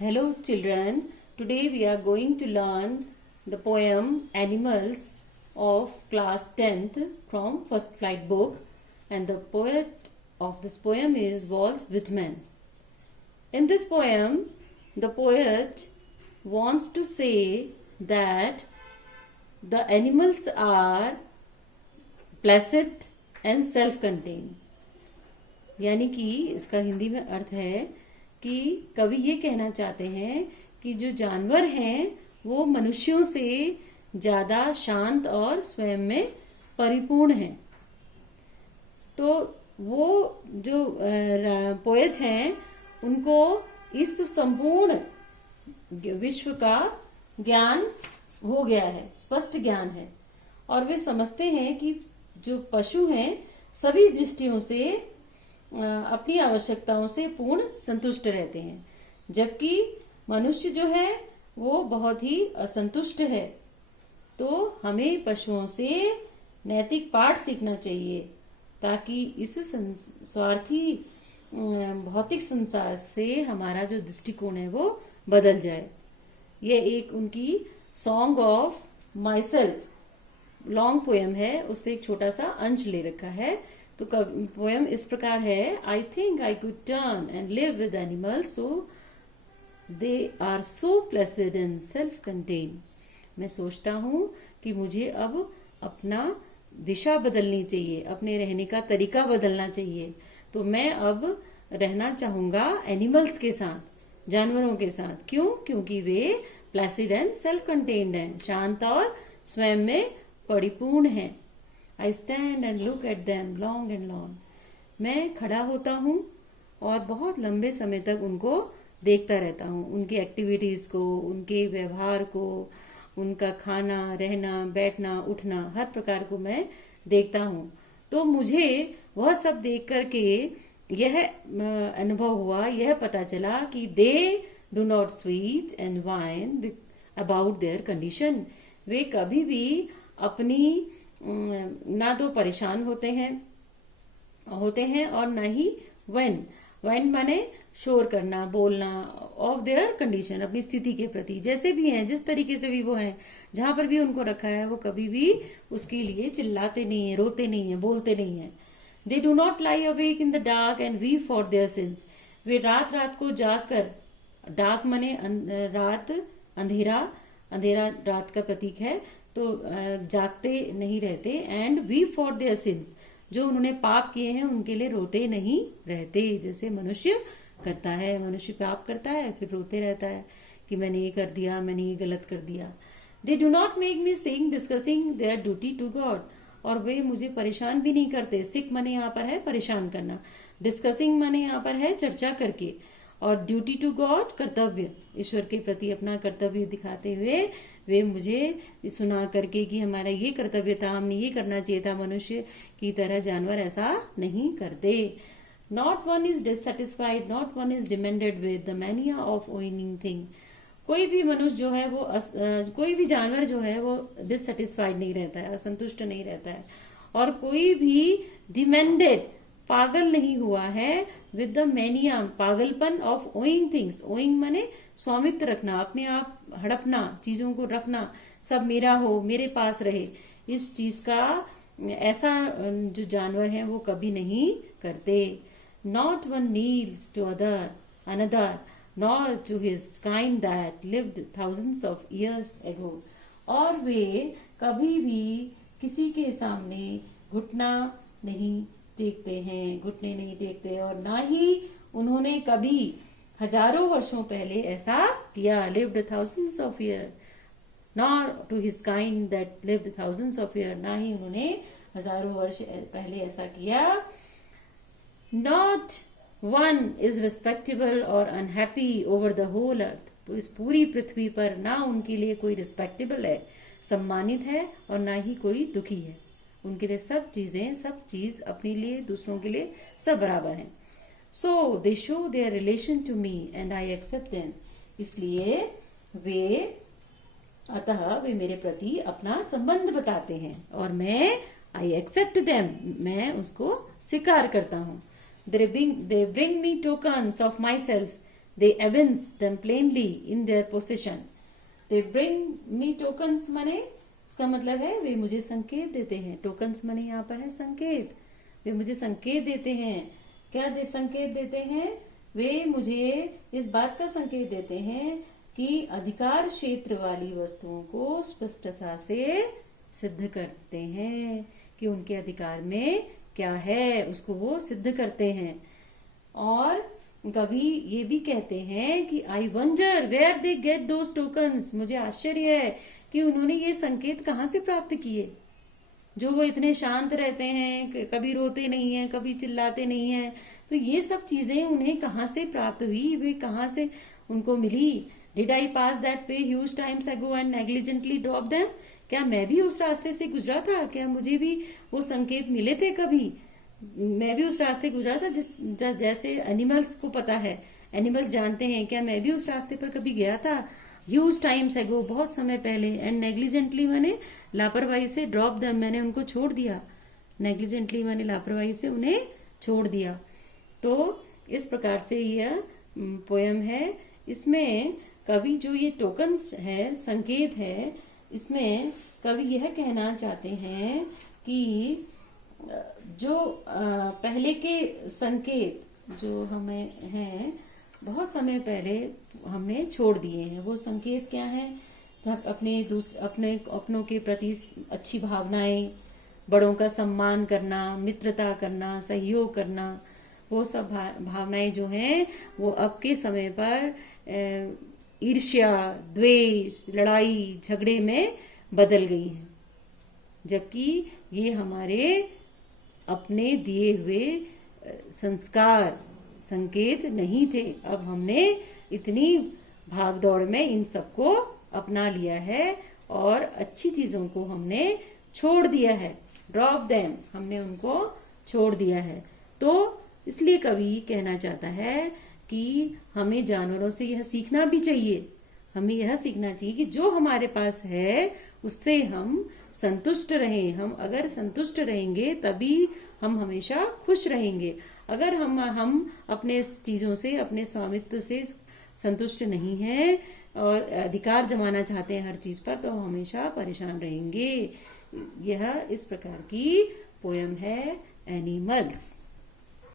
Hello children, today we are going to learn the poem Animals of class 10th from First Flight book, and the poet of this poem is Walt Whitman. In this poem, the poet wants to say that the animals are placid and self-contained. यानी कि इसका हिंदी में अर्थ है कि कवि ये कहना चाहते हैं कि जो जानवर हैं वो मनुष्यों से ज्यादा शांत और स्वयं में परिपूर्ण हैं। तो वो जो पोएट हैं उनको इस संपूर्ण विश्व का ज्ञान हो गया है, स्पष्ट ज्ञान है, और वे समझते हैं कि जो पशु हैं सभी दृष्टियों से अपनी आवश्यकताओं से पूर्ण संतुष्ट रहते हैं, जबकि मनुष्य जो है वो बहुत ही असंतुष्ट है। तो हमें पशुओं से नैतिक पाठ सीखना चाहिए ताकि इस स्वार्थी भौतिक संसार से हमारा जो दृष्टिकोण है वो बदल जाए। ये एक उनकी song of my self long poem है, उससे एक छोटा सा अंश ले रखा है। तो पोएम इस प्रकार है। I think I could turn and live with animals so they are so placid and self contain. मैं सोचता हूँ कि मुझे अब अपना दिशा बदलनी चाहिए, अपने रहने का तरीका बदलना चाहिए। तो मैं अब रहना चाहूंगा एनिमल्स के साथ, जानवरों के साथ। क्यों? क्योंकि वे प्लेसिड एंड सेल्फ कंटेन्ड हैं, शांत और स्वयं में परिपूर्ण हैं। I stand and look at them long and long. मैं खड़ा होता हूँ और बहुत लंबे समय तक उनको देखता रहता हूँ, उनकी एक्टिविटीज को, उनके व्यवहार को, उनका खाना, रहना, बैठना, उठना, हर प्रकार को मैं देखता हूँ। तो मुझे वह सब देख करके यह अनुभव हुआ, यह पता चला कि they do not sweat and whine about their condition. वे कभी भी अपनी ना तो परेशान होते हैं और ना ही when माने शोर करना, बोलना, ऑफ देयर कंडीशन, अपनी स्थिति के प्रति, जैसे भी हैं, जिस तरीके से भी वो हैं, जहां पर भी उनको रखा है, वो कभी भी उसके लिए चिल्लाते नहीं है, रोते नहीं है, बोलते नहीं है। They do not lie awake in the dark and we for their sins. वे रात रात को जागकर, डार्क माने रात, अंधेरा रात का प्रतीक है, तो जागते नहीं रहते। And we for their sins, जो उन्होंने पाप किए हैं उनके लिए रोते नहीं रहते, जैसे मनुष्य करता है। मनुष्य पाप करता है फिर रोते रहता है कि मैंने ये कर दिया, मैंने ये गलत कर दिया। They do not make me sick discussing their duty to God. और वे मुझे परेशान भी नहीं करते। सिक माने यहाँ पर है परेशान करना, डिस्कसिंग माने यहाँ पर है चर्चा करके, और ड्यूटी टू गॉड कर्तव्य, ईश्वर के प्रति अपना कर्तव्य दिखाते हुए वे मुझे सुना करके कि हमारा ये कर्तव्य था, हमने ये करना चाहिए था। मनुष्य की तरह जानवर ऐसा नहीं करते। Not one is dissatisfied, not one is demented with the mania of owning thing. कोई भी मनुष्य जो है वो कोई भी जानवर जो है वो डिससेटिस्फाइड नहीं रहता है, असंतुष्ट नहीं रहता है, और कोई भी डिमेंडेड, पागल नहीं हुआ है विद द मैनिया, पागलपन ऑफ ओइंग थिंग्स। ओइंग माने स्वामित्व रखना, अपने आप हड़पना, चीजों को रखना, सब मेरा हो, मेरे पास रहे, इस चीज का ऐसा जो जानवर है वो कभी नहीं करते। Not one kneels to another nor to his kind that lived thousands of years ago. और वे कभी भी किसी के सामने घुटना नहीं टेकते हैं, घुटने नहीं टेकते, और ना ही उन्होंने कभी हजारों वर्षों पहले ऐसा किया। Lived thousands of year nor to his kind that lived thousands of year, ना ही उन्होंने हजारों वर्ष पहले ऐसा किया। नॉट वन इज रिस्पेक्टेबल और unhappy over the whole earth. तो इस पूरी पृथ्वी पर ना उनके लिए कोई रिस्पेक्टेबल है, सम्मानित है, और ना ही कोई दुखी है। उनके लिए सब चीज अपने लिए, दूसरों के लिए सब बराबर है। So they show their relation to me and I accept them. इसलिए अतः वे मेरे प्रति अपना संबंध बताते हैं और मैं आई एक्सेप्ट देम, मैं उसको स्वीकार करता हूँ। They bring me tokens of myself. they evince them plainly in their possession. They bring me tokens माने इसका मतलब है वे मुझे संकेत देते हैं. tokens माने यहाँ पर है संकेत. वे मुझे संकेत देते हैं. क्या संकेत देते हैं? वे मुझे इस बात का संकेत देते हैं कि अधिकार क्षेत्र वाली वस्तुओं को स्पष्टता से सिद्ध करते हैं कि उनके अधिकार में क्या है, उसको वो सिद्ध करते हैं. और कवि ये भी कहते हैं कि I wonder where they get those tokens. मुझे आश्चर्य है कि उन्होंने ये संकेत कहाँ से प्राप्त किए. जो वो इतने शांत रहते हैं, कभी रोते नहीं है, कभी चिल्लाते नहीं है, तो ये सब चीजें उन्हें कहाँ से प्राप्त हुई, वे कहाँ से उनको मिली. Did I pass that way huge times ago and negligently drop them. क्या मैं भी उस रास्ते से गुजरा था? क्या मुझे भी वो संकेत मिले थे कभी? मैं भी उस रास्ते गुजरा था जैसे एनिमल्स को पता है, एनिमल्स जानते हैं. क्या मैं भी उस रास्ते पर कभी गया था? ह्यूज टाइम्स एगो, बहुत समय पहले. एंड नेग्लिजेंटली मैंने लापरवाही से ड्रॉप देम, मैंने उनको छोड़ दिया. नेग्लिजेंटली मैंने लापरवाही से उन्हें छोड़ दिया. तो इस प्रकार से यह पोयम है. इसमें कवि जो ये टोकन्स है, संकेत है, इसमें कवि यह कहना चाहते हैं कि जो पहले के संकेत जो हमें हैं बहुत समय पहले हमने छोड़ दिए हैं. वो संकेत क्या है? अपनों के प्रति अच्छी भावनाएं, बड़ों का सम्मान करना, मित्रता करना, सहयोग करना, वो सब भावनाएं जो हैं वो अब के समय पर ईर्ष्या, द्वेष, लड़ाई, झगड़े में बदल गई हैं. जबकि ये हमारे अपने दिए हुए संस्कार, संकेत नहीं थे. अब हमने इतनी भागदौड़ में इन सबको अपना लिया है और अच्छी चीजों को हमने छोड़ दिया है. ड्रॉप देम, हमने उनको छोड़ दिया है. तो इसलिए कवि कहना चाहता है कि हमें जानवरों से यह सीखना भी चाहिए. हमें यह सीखना चाहिए कि जो हमारे पास है उससे हम संतुष्ट रहें. हम अगर संतुष्ट रहेंगे तभी हम हमेशा खुश रहेंगे. अगर हम अपने चीजों से, अपने स्वामित्व से संतुष्ट नहीं हैं और अधिकार जमाना चाहते हैं हर चीज पर, तो हम हमेशा परेशान रहेंगे. यह इस प्रकार की पोयम है एनिमल्स.